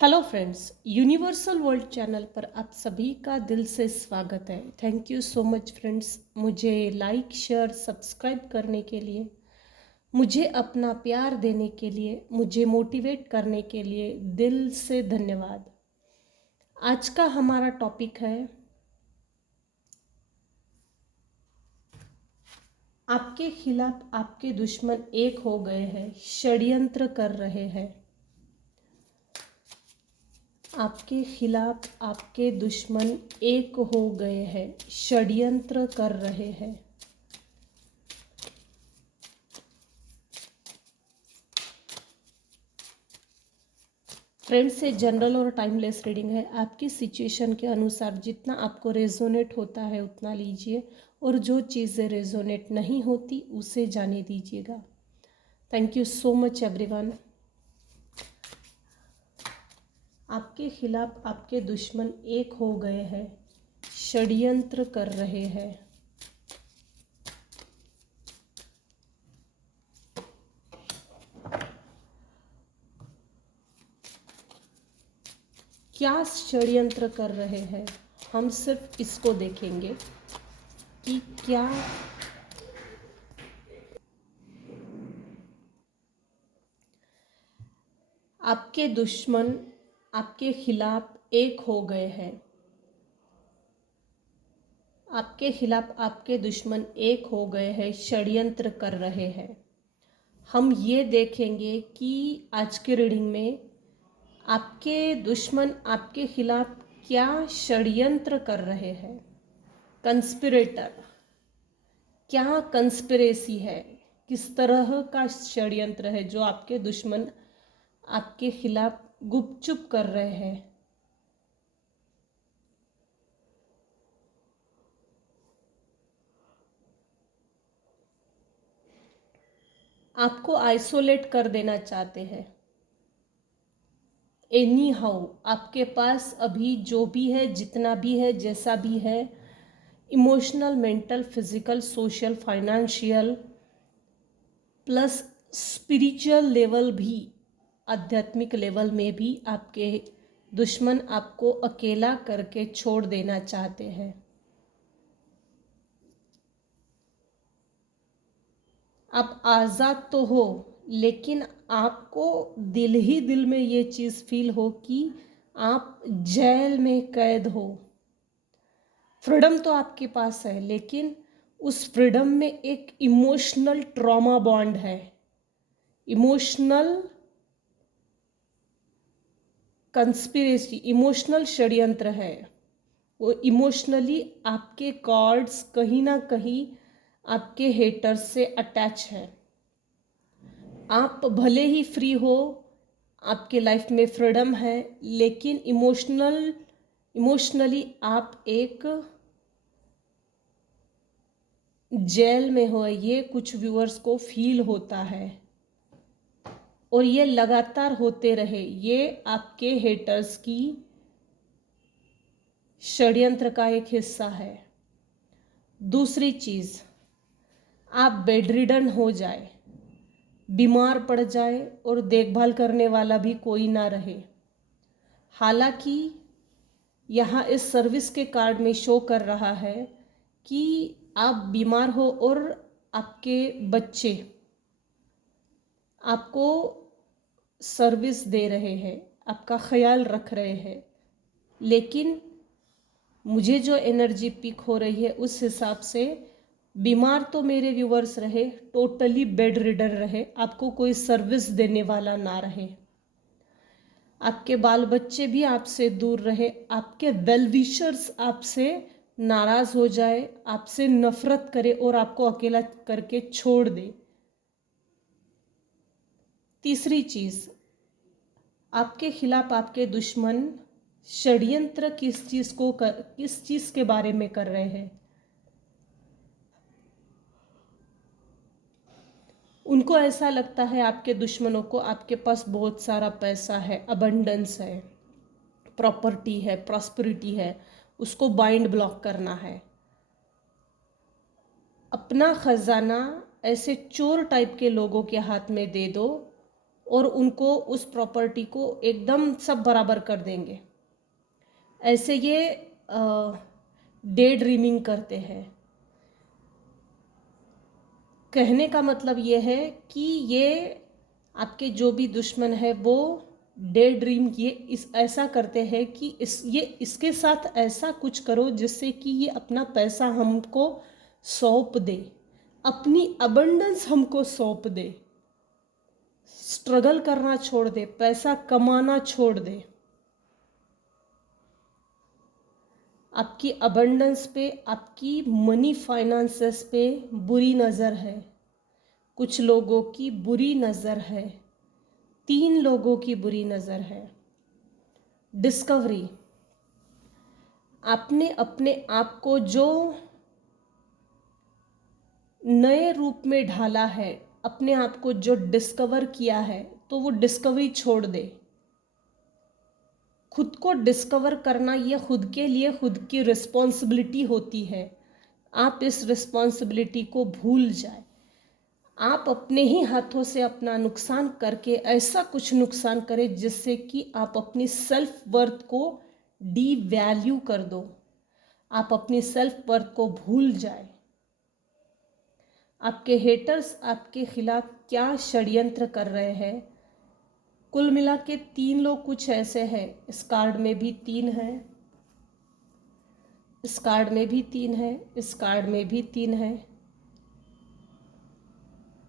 Hello friends, universal world channel पर आप सभी का दिल से स्वागत है। Thank you so much friends, मुझे लाइक शेयर सब्सक्राइब करने के लिए, मुझे अपना प्यार देने के लिए, मुझे मोटिवेट करने के लिए दिल से धन्यवाद। आज का हमारा टॉपिक है आपके खिलाफ आपके दुश्मन एक हो गए हैं, षड्यंत्र कर रहे हैं। आपके खिलाफ आपके दुश्मन एक हो गए हैं, षड्यंत्र कर रहे हैं। फ्रेंड्स, ये जनरल और टाइमलेस रीडिंग है। आपकी सिचुएशन के अनुसार जितना आपको रेजोनेट होता है उतना लीजिए, और जो चीज़ें रेजोनेट नहीं होती उसे जाने दीजिएगा। Thank you so much everyone. आपके खिलाफ आपके दुश्मन एक हो गए हैं, षड्यंत्र कर रहे हैं। क्या षड्यंत्र कर रहे हैं, हम सिर्फ इसको देखेंगे कि क्या आपके दुश्मन आपके खिलाफ एक हो गए हैं। आपके खिलाफ आपके दुश्मन एक हो गए हैं, षड्यंत्र कर रहे हैं। हम ये देखेंगे कि आज के रीडिंग में आपके दुश्मन आपके खिलाफ क्या षड्यंत्र कर रहे हैं। कंस्पिरेटर, क्या कंस्पिरेसी है, किस तरह का षड्यंत्र है जो आपके दुश्मन आपके खिलाफ गुपचुप कर रहे हैं। आपको आइसोलेट कर देना चाहते हैं। एनी हाउ आपके पास अभी जो भी है, जितना भी है, जैसा भी है, emotional, mental, physical, social, financial plus spiritual level भी, आध्यात्मिक लेवल में भी आपके दुश्मन आपको अकेला करके छोड़ देना चाहते हैं। आप आज़ाद तो हो, लेकिन आपको दिल ही दिल में ये चीज़ फील हो कि आप जेल में कैद हो। फ्रीडम तो आपके पास है, लेकिन उस फ्रीडम में एक इमोशनल ट्रॉमा बॉन्ड है, इमोशनल कंस्पिरेसी, इमोशनल षड्यंत्र है। वो इमोशनली आपके कॉर्ड्स कहीं ना कहीं आपके हेटर्स से अटैच है। आप भले ही फ्री हो, आपके लाइफ में फ्रीडम है, लेकिन इमोशनली आप एक जेल में हो। ये कुछ व्यूअर्स को फील होता है और ये लगातार होते रहे। ये आपके हेटर्स की षड्यंत्र का एक हिस्सा है। दूसरी चीज़, आप बेडरिडन हो जाए, बीमार पड़ जाए और देखभाल करने वाला भी कोई ना रहे। हालांकि यहाँ इस सर्विस के कार्ड में शो कर रहा है कि आप बीमार हो और आपके बच्चे आपको सर्विस दे रहे हैं, आपका ख्याल रख रहे हैं, लेकिन मुझे जो एनर्जी पिक हो रही है उस हिसाब से बीमार तो मेरे व्यूवर्स रहे, टोटली बेड रिडन रहे, आपको कोई सर्विस देने वाला ना रहे, आपके बाल बच्चे भी आपसे दूर रहे, आपके वेल विशर्स आपसे नाराज हो जाए, आपसे नफरत करे और आपको अकेला करके छोड़ दे। तीसरी चीज, आपके खिलाफ आपके दुश्मन षड्यंत्र किस चीज के बारे में कर रहे हैं। उनको ऐसा लगता है, आपके दुश्मनों को, आपके पास बहुत सारा पैसा है, अबंडेंस है, प्रॉपर्टी है, प्रॉस्पेरिटी है, उसको बाइंड ब्लॉक करना है। अपना खजाना ऐसे चोर टाइप के लोगों के हाथ में दे दो और उनको उस प्रॉपर्टी को एकदम सब बराबर कर देंगे। ऐसे ये डे ड्रीमिंग करते हैं। कहने का मतलब ये है कि ये आपके जो भी दुश्मन है वो डे ड्रीम ऐसा करते हैं कि इसके साथ ऐसा कुछ करो जिससे कि ये अपना पैसा हमको सौंप दे, अपनी अबंडेंस हमको सौंप दे, स्ट्रगल करना छोड़ दे, पैसा कमाना छोड़ दे। आपकी अबंडेंस पे, आपकी मनी फाइनेंसेस पे बुरी नज़र है। कुछ लोगों की बुरी नज़र है, 3 लोगों की बुरी नज़र है। डिस्कवरी, आपने अपने आप को जो नए रूप में ढाला है, अपने आप को जो डिस्कवर किया है, तो वो डिस्कवरी छोड़ दे। खुद को डिस्कवर करना ये खुद के लिए खुद की रिस्पॉन्सिबिलिटी होती है। आप इस रिस्पॉन्सिबिलिटी को भूल जाए। आप अपने ही हाथों से अपना नुकसान करके ऐसा कुछ नुकसान करें जिससे कि आप अपनी सेल्फ वर्थ को डीवैल्यू कर दो, आप अपनी सेल्फ वर्थ को भूल जाए। आपके हेटर्स आपके खिलाफ क्या षड्यंत्र कर रहे हैं? कुल मिला के 3 लोग कुछ ऐसे हैं। इस कार्ड में भी 3 है, इस कार्ड में भी 3 है, इस कार्ड में भी 3 है।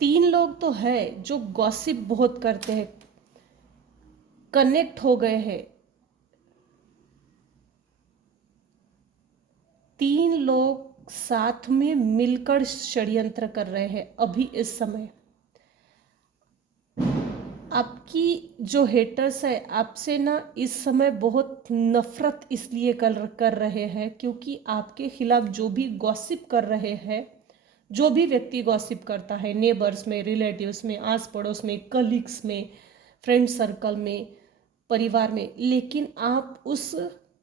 3 लोग तो है जो गॉसिप बहुत करते हैं, कनेक्ट हो गए हैं। 3 लोग साथ में मिलकर षड्यंत्र कर रहे हैं अभी इस समय। आपकी जो हेटर्स है आपसे ना इस समय बहुत नफरत इसलिए कर रहे हैं क्योंकि आपके खिलाफ जो भी गॉसिप कर रहे हैं, जो भी व्यक्ति गॉसिप करता है, नेबर्स में, रिलेटिव्स में, आस पड़ोस में, कलीग्स में, फ्रेंड सर्कल में, परिवार में, लेकिन आप उस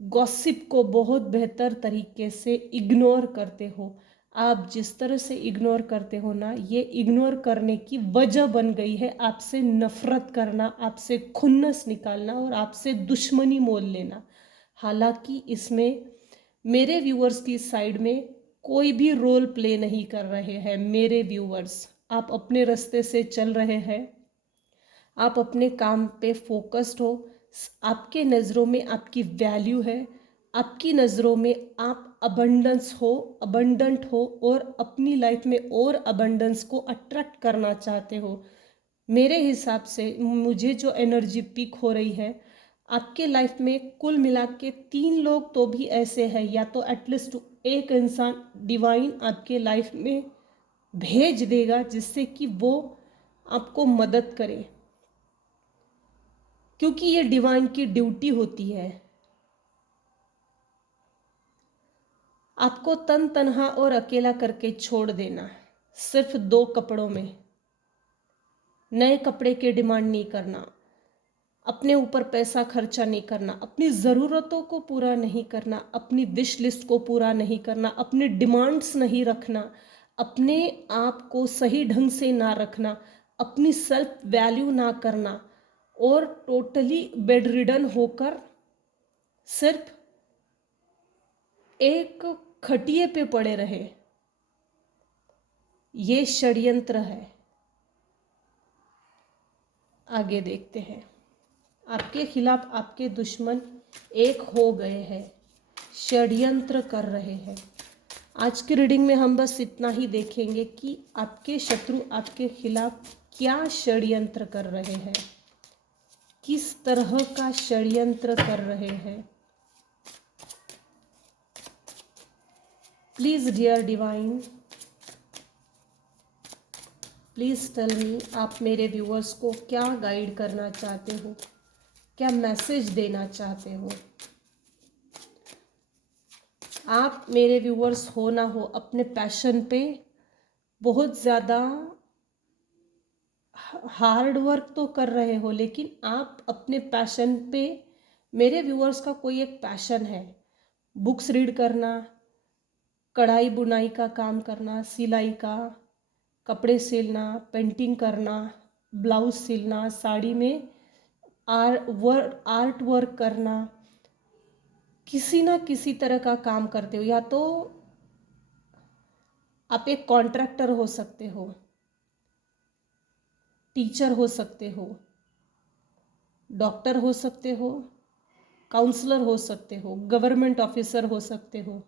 गॉसिप को बहुत बेहतर तरीके से इग्नोर करते हो। आप जिस तरह से इग्नोर करते हो ना, ये इग्नोर करने की वजह बन गई है आपसे नफरत करना, आपसे खुन्नस निकालना और आपसे दुश्मनी मोल लेना। हालांकि इसमें मेरे व्यूअर्स की साइड में कोई भी रोल प्ले नहीं कर रहे हैं। मेरे व्यूअर्स, आप अपने रास्ते से चल रहे हैं, आप अपने काम पे फोकस्ड हो, आपके नज़रों में आपकी वैल्यू है, आपकी नज़रों में आप अबंडेंट हो और अपनी लाइफ में और अबंडेंस को अट्रैक्ट करना चाहते हो। मेरे हिसाब से मुझे जो एनर्जी पिक हो रही है आपके लाइफ में, कुल मिला के 3 लोग तो भी ऐसे हैं, या तो एटलीस्ट एक इंसान डिवाइन आपके लाइफ में भेज देगा जिससे कि वो आपको मदद करे, क्योंकि ये डिवाइन की ड्यूटी होती है। आपको तन तनहा और अकेला करके छोड़ देना, सिर्फ 2 कपड़ों में। नए कपड़े की डिमांड नहीं करना, अपने ऊपर पैसा खर्चा नहीं करना, अपनी ज़रूरतों को पूरा नहीं करना, अपनी विश लिस्ट को पूरा नहीं करना, अपनी डिमांड्स नहीं रखना, अपने आप को सही ढंग से ना रखना, अपनी सेल्फ वैल्यू ना करना और टोटली बेड रिडन होकर सिर्फ एक खटिए पे पड़े रहे। ये षड्यंत्र है। आगे देखते हैं। आपके खिलाफ आपके दुश्मन एक हो गए हैं, षड्यंत्र कर रहे हैं। आज की रीडिंग में हम बस इतना ही देखेंगे कि आपके शत्रु आपके खिलाफ क्या षड्यंत्र कर रहे हैं, किस तरह का षड्यंत्र कर रहे हैं। Please dear divine, please tell me, आप मेरे व्यूअर्स को क्या गाइड करना चाहते हो, क्या मैसेज देना चाहते हो। आप मेरे व्यूअर्स हो ना हो अपने पैशन पे बहुत ज़्यादा हार्ड वर्क तो कर रहे हो, लेकिन आप अपने पैशन पे, मेरे व्यूअर्स का कोई एक पैशन है, बुक्स रीड करना, कढ़ाई बुनाई का काम करना, सिलाई का, कपड़े सिलना, पेंटिंग करना, ब्लाउज सिलना, साड़ी में आर्ट वर्क करना, किसी ना किसी तरह का काम करते हो। या तो आप एक कॉन्ट्रैक्टर हो सकते हो, टीचर हो सकते हो, डॉक्टर हो सकते हो, काउंसलर हो सकते हो, गवर्नमेंट ऑफिसर हो सकते हो।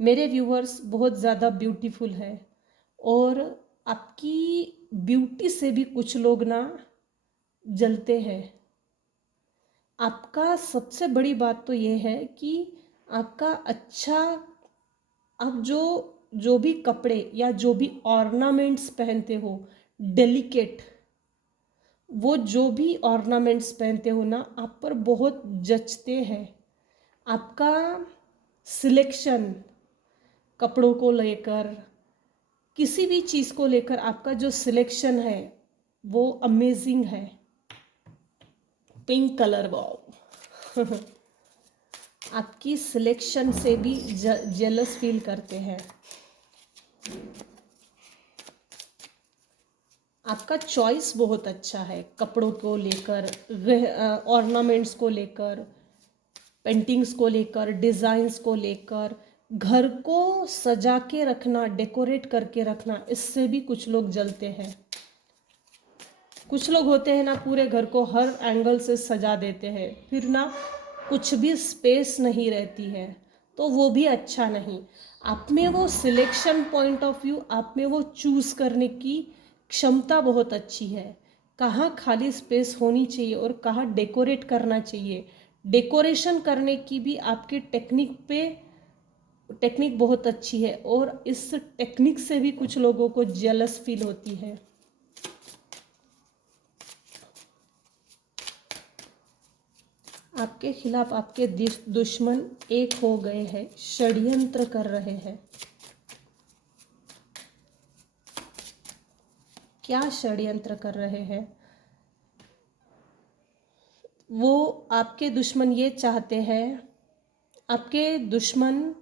मेरे व्यूअर्स बहुत ज़्यादा ब्यूटीफुल है और आपकी ब्यूटी से भी कुछ लोग ना जलते हैं। आपका सबसे बड़ी बात तो ये है कि आपका अच्छा, आप जो भी कपड़े या जो भी ऑर्नामेंट्स पहनते हो, डेलिकेट, वो जो भी ऑर्नामेंट्स पहनते हो ना, आप पर बहुत जचते हैं। आपका सिलेक्शन कपड़ों को लेकर, किसी भी चीज़ को लेकर आपका जो सिलेक्शन है वो अमेजिंग है। Pink colour, wow. आपकी सिलेक्शन से भी जेलस फील करते हैं। आपका चॉइस बहुत अच्छा है कपड़ों को लेकर, ऑर्नामेंट्स को लेकर, पेंटिंग्स को लेकर, डिज़ाइंस को लेकर, घर को सजा के रखना, डेकोरेट करके रखना, इससे भी कुछ लोग जलते हैं। कुछ लोग होते हैं ना, पूरे घर को हर एंगल से सजा देते हैं, फिर ना कुछ भी स्पेस नहीं रहती है, तो वो भी अच्छा नहीं। आप में वो सिलेक्शन पॉइंट ऑफ व्यू, आप में वो चूज़ करने की क्षमता बहुत अच्छी है। कहाँ खाली स्पेस होनी चाहिए और कहाँ डेकोरेट करना चाहिए। डेकोरेशन करने की भी आपकी टेक्निक बहुत अच्छी है और इस टेक्निक से भी कुछ लोगों को जेलस फील होती है। आपके खिलाफ आपके दुश्मन एक हो गए हैं, षड्यंत्र कर रहे हैं। क्या षड्यंत्र कर रहे हैं? वो आपके दुश्मन ये चाहते हैं, आपके दुश्मन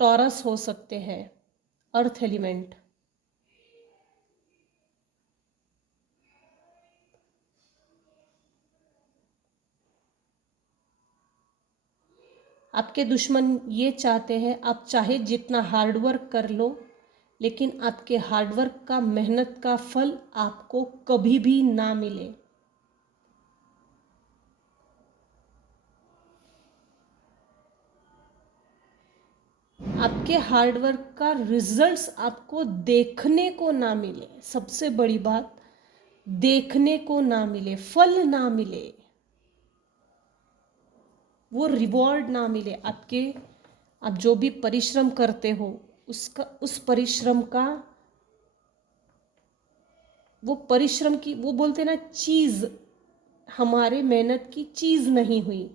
टॉरस हो सकते हैं, अर्थ एलिमेंट। आपके दुश्मन ये चाहते हैं आप चाहे जितना हार्डवर्क कर लो, लेकिन आपके हार्डवर्क का, मेहनत का फल आपको कभी भी ना मिले। आपके हार्डवर्क का रिजल्ट्स आपको देखने को ना मिले, सबसे बड़ी बात, देखने को ना मिले, फल ना मिले, वो रिवॉर्ड ना मिले। आप जो भी परिश्रम करते हो उसका, उस परिश्रम का, वो परिश्रम की, वो बोलते ना चीज़, हमारे मेहनत की चीज़ नहीं हुई,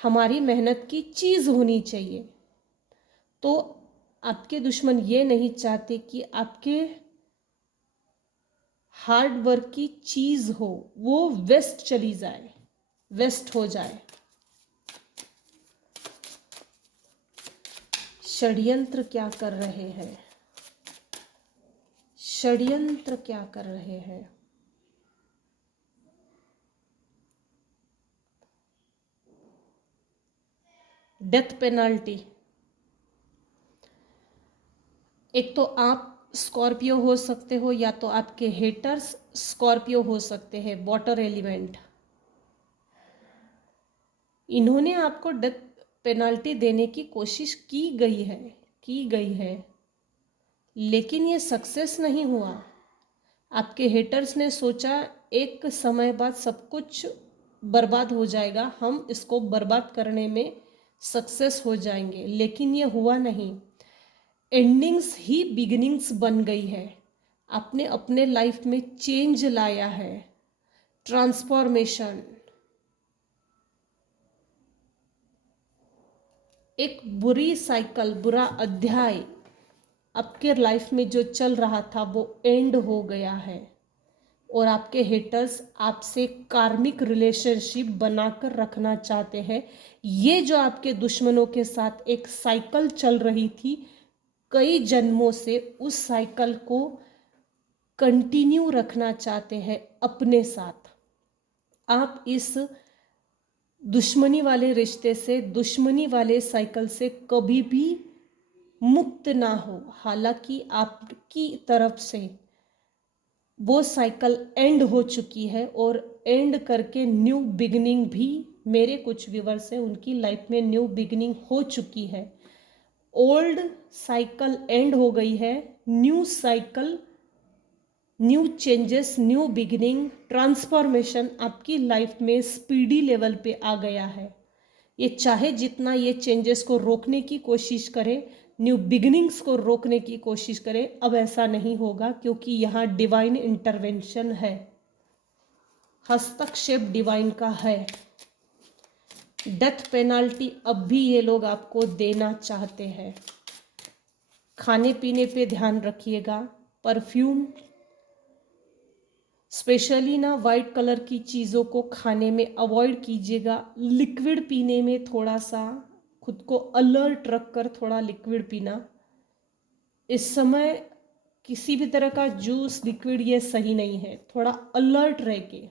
हमारी मेहनत की चीज़ होनी चाहिए। तो आपके दुश्मन ये नहीं चाहते कि आपके हार्ड वर्क की चीज़ हो वो वेस्ट चली जाए, वेस्ट हो जाए। षड्यंत्र क्या कर रहे हैं? षड्यंत्र क्या कर रहे हैं? Death penalty. एक तो आप स्कॉर्पियो हो सकते हो, या तो आपके हेटर्स स्कॉर्पियो हो सकते हैं, वाटर एलिमेंट। इन्होंने आपको डेथ पेनाल्टी देने की कोशिश की गई है, लेकिन ये सक्सेस नहीं हुआ। आपके हेटर्स ने सोचा एक समय बाद सब कुछ बर्बाद हो जाएगा, हम इसको बर्बाद करने में सक्सेस हो जाएंगे, लेकिन ये हुआ नहीं। एंडिंग्स ही बिगिनिंग्स बन गई है। आपने अपने लाइफ में चेंज लाया है, ट्रांसफॉर्मेशन। एक बुरी साइकिल, बुरा अध्याय आपके लाइफ में जो चल रहा था वो एंड हो गया है, और आपके हेटर्स आपसे कार्मिक रिलेशनशिप बनाकर रखना चाहते हैं। ये जो आपके दुश्मनों के साथ एक साइकिल चल रही थी कई जन्मों से, उस साइकिल को कंटिन्यू रखना चाहते हैं अपने साथ। आप इस दुश्मनी वाले रिश्ते से, दुश्मनी वाले साइकिल से कभी भी मुक्त ना हो। हालांकि आपकी तरफ से वो साइकिल एंड हो चुकी है और एंड करके न्यू बिगिनिंग भी, मेरे कुछ व्यूवर्स हैं उनकी लाइफ में न्यू बिगिनिंग हो चुकी है। ओल्ड साइकिल एंड हो गई है, new cycle, new changes, new beginning, transformation आपकी लाइफ में स्पीडी लेवल पे आ गया है। ये चाहे जितना ये चेंजेस को रोकने की कोशिश करे, न्यू बिगिनिंग्स को रोकने की कोशिश करे, अब ऐसा नहीं होगा, क्योंकि यहाँ डिवाइन इंटरवेंशन है, हस्तक्षेप डिवाइन का है। डेथ पेनाल्टी अब भी ये लोग आपको देना चाहते हैं। खाने पीने पे ध्यान रखिएगा, परफ्यूम स्पेशली ना वाइट कलर की चीज़ों को खाने में अवॉइड कीजिएगा। लिक्विड पीने में थोड़ा सा खुद को अलर्ट रखकर थोड़ा लिक्विड पीना। इस समय किसी भी तरह का जूस, लिक्विड ये सही नहीं है, थोड़ा अलर्ट रह के।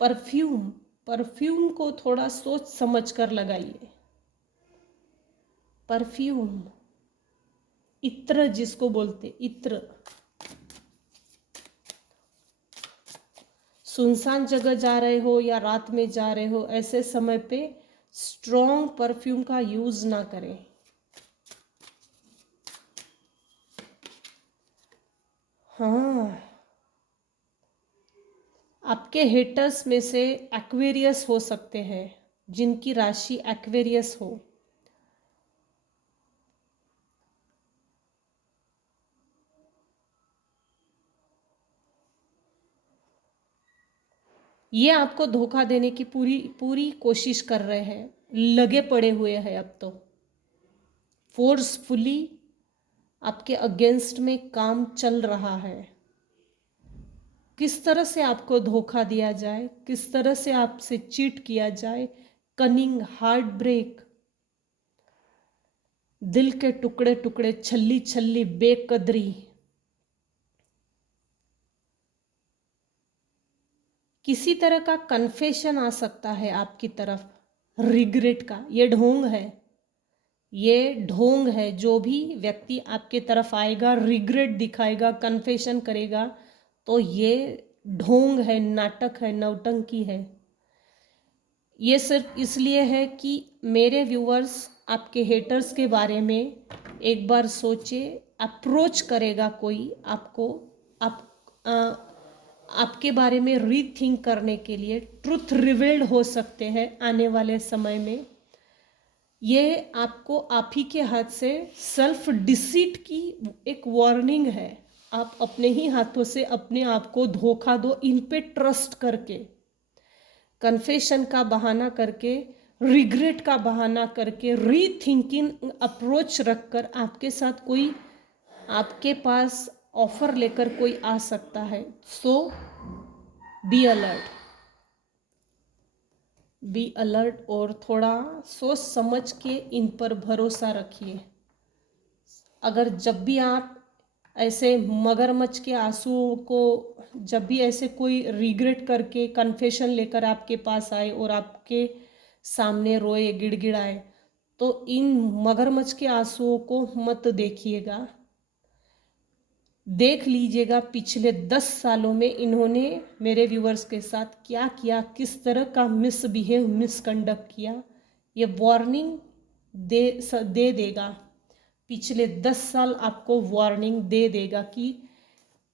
परफ्यूम को थोड़ा सोच समझ कर लगाइए। परफ्यूम, इत्र जिसको बोलते, इत्र। सुनसान जगह जा रहे हो या रात में जा रहे हो, ऐसे समय पे स्ट्रॉन्ग परफ्यूम का यूज ना करें। हाँ, आपके हेटर्स में से एक्वेरियस हो सकते हैं, जिनकी राशि एक्वेरियस हो। ये आपको धोखा देने की पूरी पूरी कोशिश कर रहे हैं, लगे पड़े हुए हैं। अब तो फोर्सफुली आपके अगेंस्ट में काम चल रहा है। किस तरह से आपको धोखा दिया जाए, किस तरह से आपसे चीट किया जाए, कनिंग, हार्ट ब्रेक, दिल के टुकड़े टुकड़े, छल्ली छल्ली, बेकदरी। किसी तरह का कन्फेशन आ सकता है आपकी तरफ, रिग्रेट का। ये ढोंग है, ये ढोंग है। जो भी व्यक्ति आपके तरफ आएगा, रिग्रेट दिखाएगा, कन्फेशन करेगा, तो ये ढोंग है, नाटक है, नौटंकी है। ये सिर्फ इसलिए है कि मेरे व्यूअर्स आपके हेटर्स के बारे में एक बार सोचे। अप्रोच करेगा कोई आपको, आप आपके बारे में रीथिंक करने के लिए, ट्रुथ रिवील्ड हो सकते हैं आने वाले समय में। ये आपको आप ही के हाथ से सेल्फ डिसीट की एक वार्निंग है। आप अपने ही हाथों से अपने आप को धोखा दो, इन पे ट्रस्ट करके, कन्फेशन का बहाना करके, रिग्रेट का बहाना करके, रीथिंकिंग अप्रोच रखकर आपके साथ कोई, आपके पास ऑफर लेकर कोई आ सकता है। सो बी अलर्ट, बी अलर्ट, और थोड़ा सोच समझ के इन पर भरोसा रखिए। अगर जब भी आप ऐसे मगरमच्छ के आंसुओं को, जब भी ऐसे कोई रिग्रेट करके कन्फेशन लेकर आपके पास आए और आपके सामने रोए, गिड़गिड़ाए, तो इन मगरमच्छ के आंसुओं को मत देखिएगा। देख लीजिएगा पिछले 10 सालों में इन्होंने मेरे व्यूवर्स के साथ क्या किया, किस तरह का मिसबिहेव, मिसकंडक्ट किया। ये वार्निंग दे देगा। पिछले 10 साल आपको वार्निंग दे देगा कि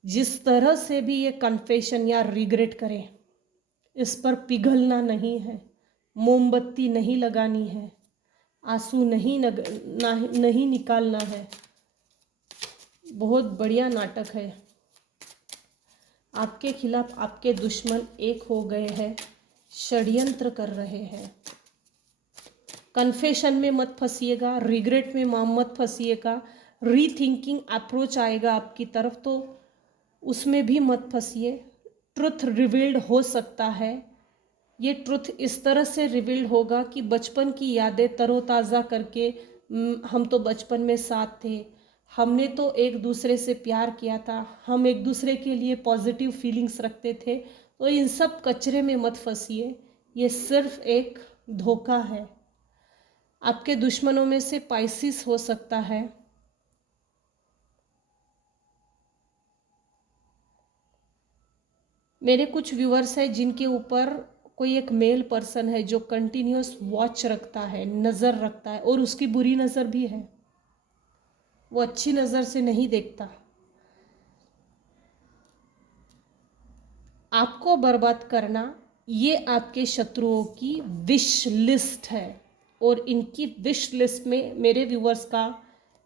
जिस तरह से भी ये कन्फेशन या रिग्रेट करें, इस पर पिघलना नहीं है, मोमबत्ती नहीं लगानी है, आंसू नहीं निकालना है। बहुत बढ़िया नाटक है। आपके खिलाफ आपके दुश्मन एक हो गए हैं, षड्यंत्र कर रहे हैं। कन्फेशन में मत फंसिएगा, रिग्रेट में मत फंसिएगा। रीथिंकिंग अप्रोच आएगा आपकी तरफ, तो उसमें भी मत फंसिए। ट्रुथ रिवील्ड हो सकता है। ये ट्रुथ इस तरह से रिवील्ड होगा कि बचपन की यादें तरोताज़ा करके, हम तो बचपन में साथ थे, हमने तो एक दूसरे से प्यार किया था, हम एक दूसरे के लिए पॉजिटिव फीलिंग्स रखते थे। तो इन सब कचरे में मत फंसिए, ये सिर्फ एक धोखा है। आपके दुश्मनों में से पाइसिस हो सकता है। मेरे कुछ व्यूअर्स हैं जिनके ऊपर कोई एक मेल पर्सन है जो कंटिन्यूस वॉच रखता है, नज़र रखता है, और उसकी बुरी नज़र भी है, वो अच्छी नज़र से नहीं देखता। आपको बर्बाद करना ये आपके शत्रुओं की विश लिस्ट है, और इनकी विश लिस्ट में मेरे व्यूअर्स का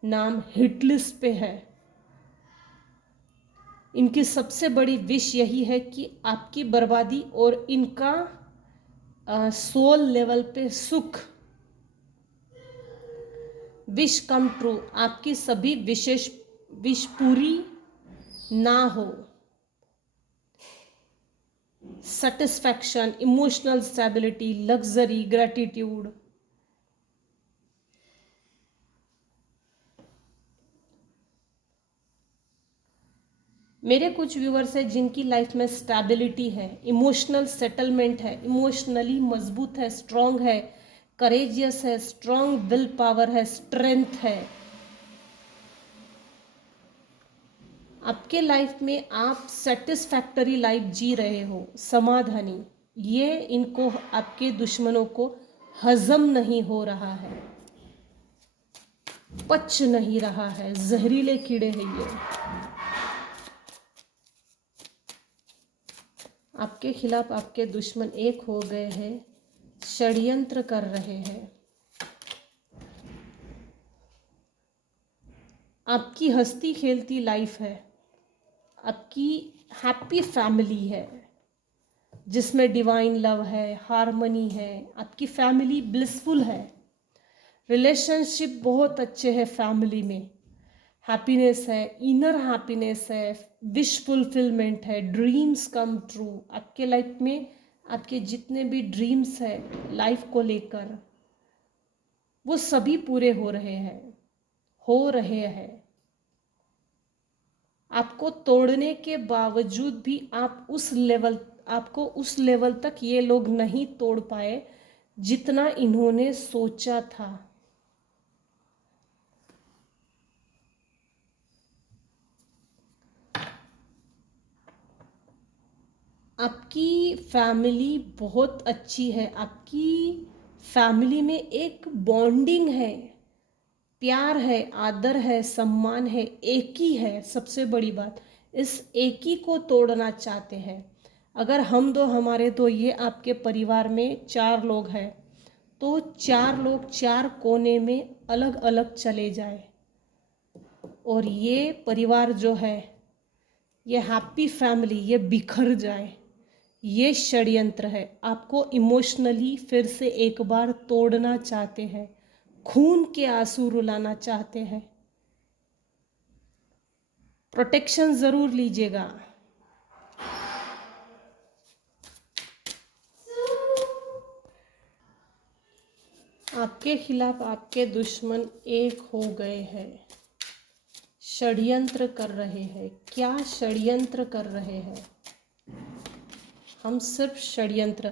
नाम हिट लिस्ट पे है। इनकी सबसे बड़ी विश यही है कि आपकी बर्बादी और इनका सोल लेवल पे सुख। विश कम ट्रू, आपकी सभी विशेष विश पूरी ना हो। Satisfaction, emotional stability, luxury, gratitude. मेरे कुछ व्यूअर्स हैं जिनकी लाइफ में स्टेबिलिटी है, इमोशनल सेटलमेंट है, इमोशनली मजबूत है, स्ट्रांग है, करेजियस है, स्ट्रांग विल पावर है, स्ट्रेंथ है। आपके लाइफ में आप सेटिस्फैक्टरी लाइफ जी रहे हो, समाधानी। ये इनको, आपके दुश्मनों को हजम नहीं हो रहा है, पच नहीं रहा है, जहरीले कीड़े हैं ये। आपके खिलाफ आपके दुश्मन एक हो गए हैं, षड्यंत्र कर रहे हैं। आपकी हंसती खेलती लाइफ है, आपकी हैप्पी फैमिली है जिसमें डिवाइन लव है, हार्मनी है, आपकी फैमिली ब्लिसफुल है, रिलेशनशिप बहुत अच्छे हैं फैमिली में, हैप्पीनेस है, इनर हैप्पीनेस है, विश फुलफिलमेंट है, ड्रीम्स कम ट्रू। आपके लाइफ में आपके जितने भी ड्रीम्स है लाइफ को लेकर, वो सभी पूरे हो रहे हैं, हो रहे हैं। आपको तोड़ने के बावजूद भी आपको उस लेवल तक ये लोग नहीं तोड़ पाए जितना इन्होंने सोचा था। आपकी फैमिली बहुत अच्छी है, आपकी फैमिली में एक बॉन्डिंग है, प्यार है, आदर है, सम्मान है, एक ही है। सबसे बड़ी बात, इस एक ही को तोड़ना चाहते हैं। अगर हम दो हमारे दो, ये आपके परिवार में 4 लोग हैं, तो 4 लोग 4 कोने में अलग अलग चले जाए, और ये परिवार जो है, ये हैप्पी फैमिली, ये बिखर जाए। ये षड्यंत्र है, आपको इमोशनली फिर से एक बार तोड़ना चाहते हैं, खून के आंसू रुलाना चाहते हैं। प्रोटेक्शन जरूर लीजिएगा। आपके खिलाफ आपके दुश्मन एक हो गए हैं, षड्यंत्र कर रहे हैं। क्या षड्यंत्र कर रहे हैं? हम सिर्फ षड्यंत्र,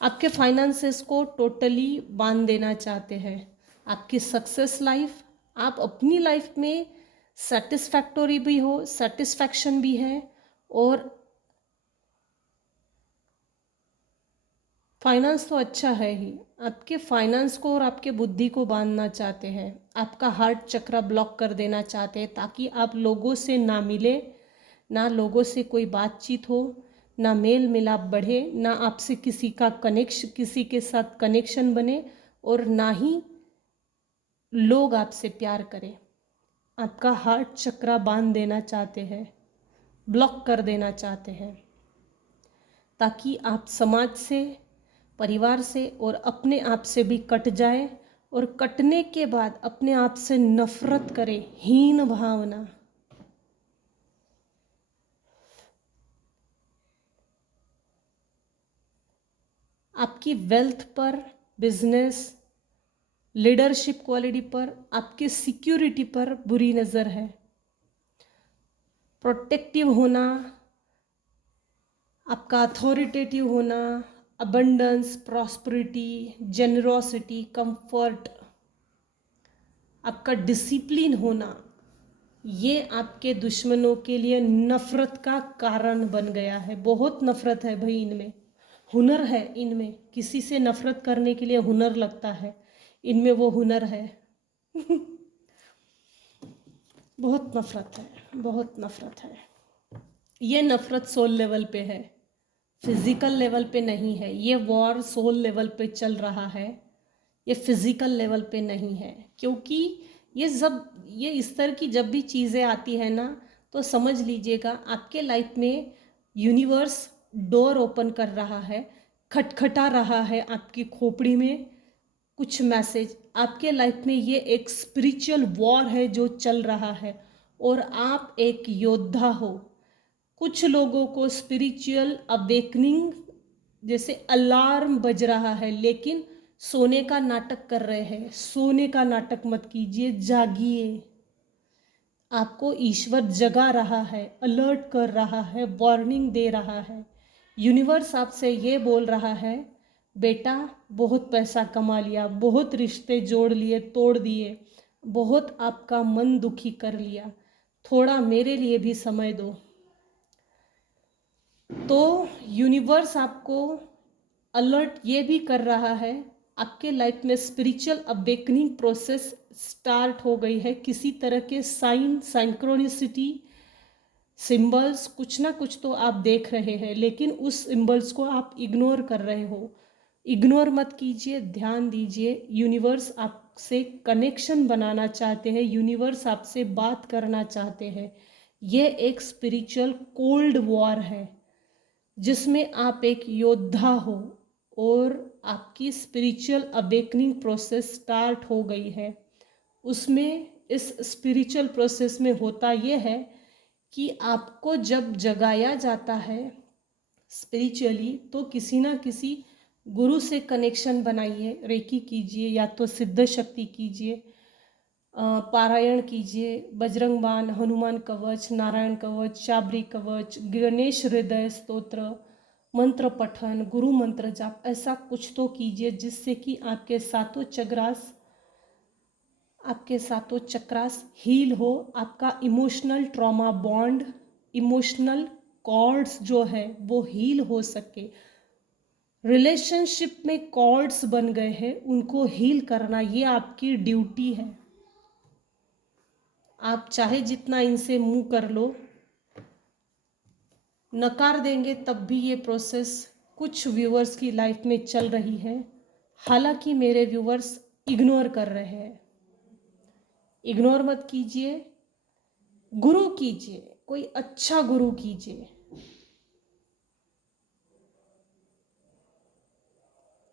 आपके फाइनेंसेस को टोटली बांध देना चाहते हैं। आपकी सक्सेस लाइफ, आप अपनी लाइफ में सेटिस्फैक्टरी भी हो, सेटिस्फैक्शन भी है, और फाइनेंस तो अच्छा है ही। आपके फाइनेंस को और आपके बुद्धि को बांधना चाहते हैं, आपका हार्ट चक्रा ब्लॉक कर देना चाहते हैं, ताकि आप लोगों से ना मिले, ना लोगों से कोई बातचीत हो, ना मेल मिलाप बढ़े, ना आपसे किसी के साथ कनेक्शन बने, और ना ही लोग आपसे प्यार करें। आपका हार्ट चक्रा बांध देना चाहते हैं, ब्लॉक कर देना चाहते हैं, ताकि आप समाज से, परिवार से और अपने आप से भी कट जाए, और कटने के बाद अपने आप से नफरत करें, हीन भावना। आपकी वेल्थ पर, बिजनेस, लीडरशिप क्वालिटी पर, आपके सिक्योरिटी पर बुरी नज़र है। प्रोटेक्टिव होना, आपका अथॉरिटेटिव होना, अबंडेंस, प्रॉस्पेरिटी, जेनरोसिटी, कंफर्ट, आपका डिसिप्लिन होना, ये आपके दुश्मनों के लिए नफ़रत का कारण बन गया है। बहुत नफ़रत है भाई इनमें, हुनर है इनमें, किसी से नफ़रत करने के लिए हुनर लगता है, इनमें वो हुनर है। बहुत नफ़रत है, बहुत नफ़रत है। ये नफ़रत सोल लेवल पे है, फिज़िकल लेवल पे नहीं है। ये वॉर सोल लेवल पे चल रहा है, ये फिज़िकल लेवल पे नहीं है। क्योंकि ये इस तरह की जब भी चीज़ें आती है ना, तो समझ लीजिएगा आपके लाइफ में यूनिवर्स डोर ओपन कर रहा है, खटखटा रहा है आपकी खोपड़ी में कुछ मैसेज। आपके लाइफ में ये एक स्पिरिचुअल वॉर है जो चल रहा है, और आप एक योद्धा हो। कुछ लोगों को स्पिरिचुअल अवेकनिंग जैसे अलार्म बज रहा है, लेकिन सोने का नाटक कर रहे हैं। सोने का नाटक मत कीजिए, जागिए। आपको ईश्वर जगा रहा है, अलर्ट कर रहा है, वार्निंग दे रहा है। यूनिवर्स आपसे ये बोल रहा है, बेटा बहुत पैसा कमा लिया, बहुत रिश्ते जोड़ लिए, तोड़ दिए, बहुत आपका मन दुखी कर लिया, थोड़ा मेरे लिए भी समय दो। तो यूनिवर्स आपको अलर्ट ये भी कर रहा है, आपके लाइफ में स्पिरिचुअल अवेकनिंग प्रोसेस स्टार्ट हो गई है। किसी तरह के साइन, साइंक्रोनिसिटी, सिंबल्स, कुछ ना कुछ तो आप देख रहे हैं, लेकिन उस सिंबल्स को आप इग्नोर कर रहे हो। इग्नोर मत कीजिए, ध्यान दीजिए। यूनिवर्स आपसे कनेक्शन बनाना चाहते हैं, यूनिवर्स आपसे बात करना चाहते हैं। ये एक स्पिरिचुअल कोल्ड वॉर है जिसमें आप एक योद्धा हो, और आपकी स्पिरिचुअल अवेकनिंग प्रोसेस स्टार्ट हो गई है। उसमें इस स्पिरिचुअल प्रोसेस में होता ये है कि आपको जब जगाया जाता है स्पिरिचुअली, तो किसी ना किसी गुरु से कनेक्शन बनाइए, रेकी कीजिए, या तो सिद्ध शक्ति कीजिए, पारायण कीजिए, बजरंग बाण, हनुमान कवच, नारायण कवच, चाबरी कवच, गणेश हृदय स्तोत्र, मंत्र पठन, गुरु मंत्र जाप, ऐसा कुछ तो कीजिए जिससे कि आपके सातों चक्रास हील हो। आपका emotional trauma bond, emotional cords जो है वो हील हो सके। रिलेशनशिप में कॉर्ड्स बन गए हैं, उनको हील करना ये आपकी ड्यूटी है। आप चाहे जितना इनसे मुंह कर लो, नकार देंगे, तब भी ये प्रोसेस कुछ व्यूअर्स की लाइफ में चल रही है। हालांकि मेरे व्यूअर्स इग्नोर कर रहे हैं। इग्नोर मत कीजिए, गुरु कीजिए, कोई अच्छा गुरु कीजिए।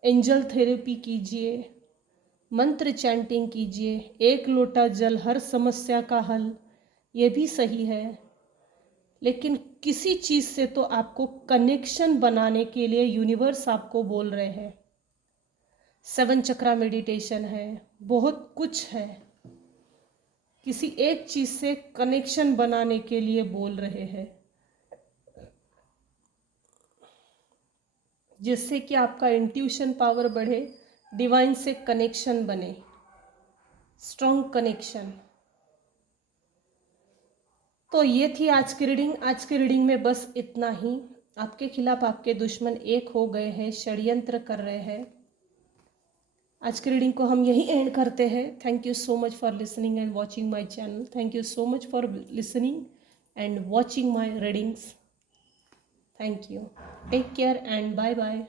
एंजल थेरेपी कीजिए, मंत्र चैंटिंग कीजिए, एक लोटा जल हर समस्या का हल, ये भी सही है। लेकिन किसी चीज़ से तो आपको कनेक्शन बनाने के लिए यूनिवर्स आपको बोल रहे हैं। 7 चक्रा मेडिटेशन है, बहुत कुछ है। किसी एक चीज़ से कनेक्शन बनाने के लिए बोल रहे हैं, जिससे कि आपका इंट्यूशन पावर बढ़े, डिवाइन से कनेक्शन बने, स्ट्रॉन्ग कनेक्शन। तो ये थी आज की रीडिंग। आज की रीडिंग में बस इतना ही। आपके खिलाफ आपके दुश्मन एक हो गए हैं, षड्यंत्र कर रहे हैं। आज की रीडिंग को हम यहीं एंड करते हैं। Thank you so much for listening and watching my channel. Thank you so much for listening and watching my readings. Thank you. Take care and bye bye.